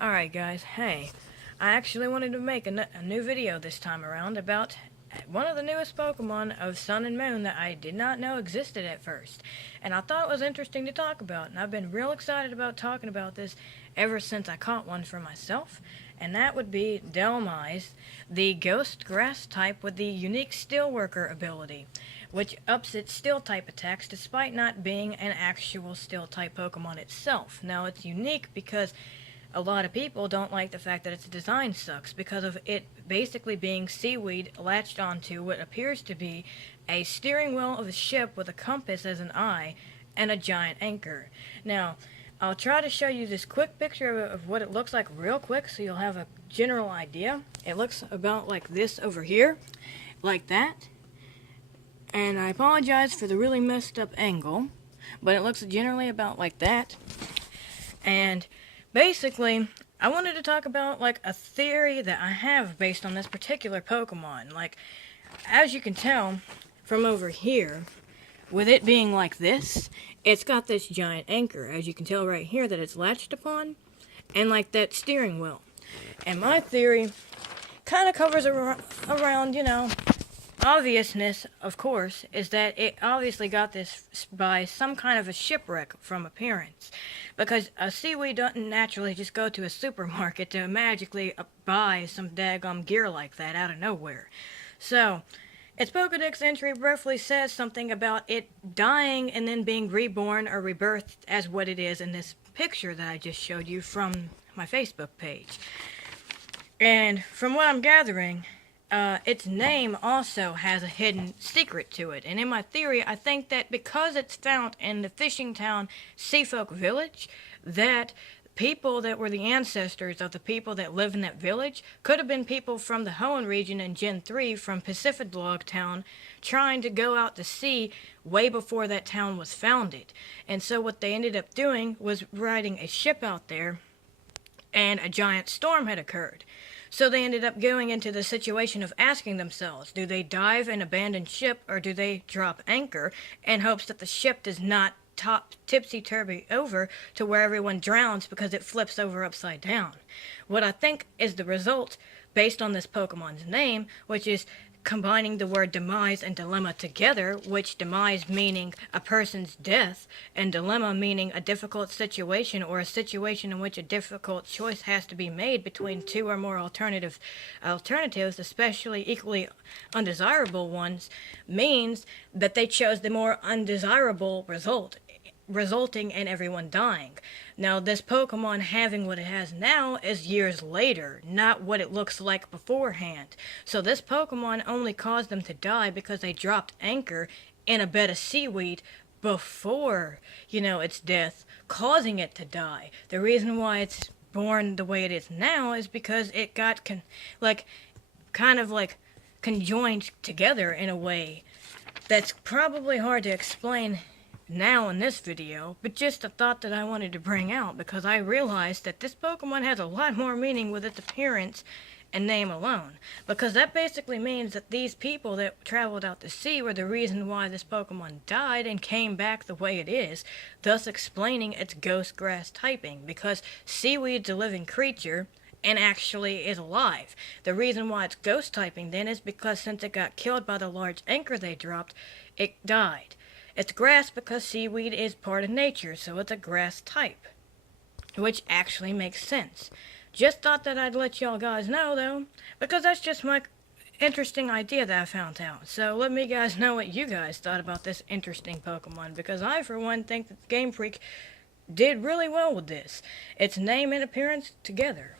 Alright guys, hey, I actually wanted to make a new video this time around about one of the newest Pokemon of Sun and Moon that I did not know existed at first. And I thought it was interesting to talk about, and I've been real excited about talking about this ever since I caught one for myself. And that would be Dhelmise, the ghost grass type with the unique Steelworker ability, which ups its Steel type attacks despite not being an actual Steel type Pokemon itself. Now it's unique because a lot of people don't like the fact that its design sucks because of it basically being seaweed latched onto what appears to be a steering wheel of a ship with a compass as an eye and a giant anchor. Now, I'll try to show you this quick picture of what it looks like real quick so you'll have a general idea. It looks about like this over here, like that. And I apologize for the really messed up angle, but it looks generally about like that. And basically, I wanted to talk about like a theory that I have based on this particular Pokemon. Like, as you can tell from over here, with it being like this, it's got this giant anchor, as you can tell right here, that it's latched upon, and like that steering wheel. And my theory kind of covers around, you know, obviousness, of course, is that it obviously got this by some kind of a shipwreck from appearance. Because a seaweed doesn't naturally just go to a supermarket to magically buy some daggum gear like that out of nowhere. So, its Pokedex entry briefly says something about it dying and then being reborn or rebirthed as what it is in this picture that I just showed you from my Facebook page. And from what I'm gathering, its name also has a hidden secret to it. And in my theory, I think that because it's found in the fishing town Seafolk Village, that people that were the ancestors of the people that live in that village could have been people from the Hoenn region in Gen 3 from Pacific Town trying to go out to sea way before that town was founded. And so what they ended up doing was riding a ship out there, and a giant storm had occurred. So they ended up going into the situation of asking themselves, do they dive and abandon ship, or do they drop anchor in hopes that the ship does not tipsy-turvy over to where everyone drowns because it flips over upside down. What I think is the result, based on this Pokemon's name, which is combining the word demise and dilemma together, which demise meaning a person's death, and dilemma meaning a difficult situation or a situation in which a difficult choice has to be made between two or more alternatives, especially equally undesirable ones, means that they chose the more undesirable result, resulting in everyone dying. Now, this Pokemon having what it has now is years later, not what it looks like beforehand. So this Pokemon only caused them to die because they dropped anchor in a bed of seaweed before, you know, its death, causing it to die. The reason why it's born the way it is now is because it got kind of conjoined together in a way that's probably hard to explain now in this video, but just a thought that I wanted to bring out because I realized that this Pokemon has a lot more meaning with its appearance and name alone. Because that basically means that these people that traveled out to sea were the reason why this Pokemon died and came back the way it is, thus explaining its ghost grass typing, because seaweed's a living creature and actually is alive. The reason why it's ghost typing then is because since it got killed by the large anchor they dropped, it died. It's grass because seaweed is part of nature, so it's a grass type, which actually makes sense. Just thought that I'd let y'all guys know, though, because that's just my interesting idea that I found out. So let me guys know what you guys thought about this interesting Pokemon, because I, for one, think that Gamefreak did really well with this. Its name and appearance together.